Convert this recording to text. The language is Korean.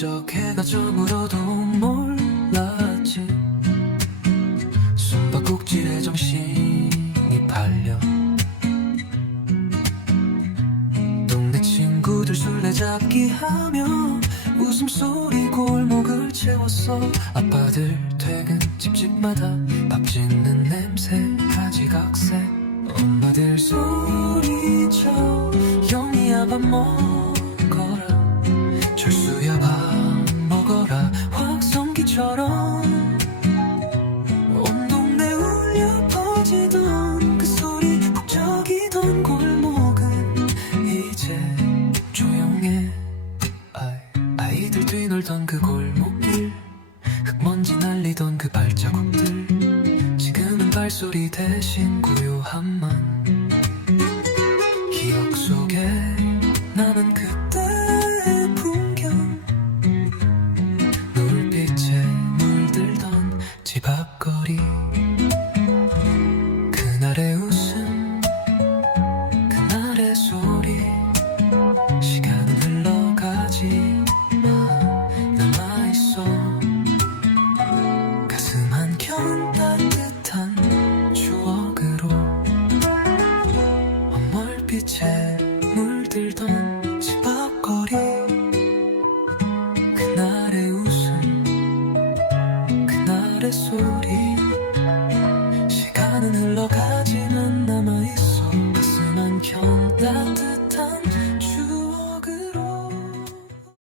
부족해가지고도 몰랐지. 숨바꼭질에 정신이 팔려. 동네 친구들 술래잡기 하며 웃음소리 골목을 채웠어. 아빠들 퇴근 집집마다 밥 짓는 냄새 가지각색. 엄마들 소리쳐. 영희야 밥 먹어 확성기처럼 온 동네 울려 퍼지던 그 소리 북적이던 골목은 이제 조용해. 아이, 아이들 뒤놀던 그 골목길 흙먼지 날리던 그 발자국들 지금은 발소리 대신 고요함만. 기억 속에 남은 그 집 앞거리. 그날의 웃음 그날의 소리. 시간은 흘러가지만 남아있어. 가슴 한켠 따뜻한 추억으로. 먼 멀빛에 물들던 소리. 시간은 흘러가지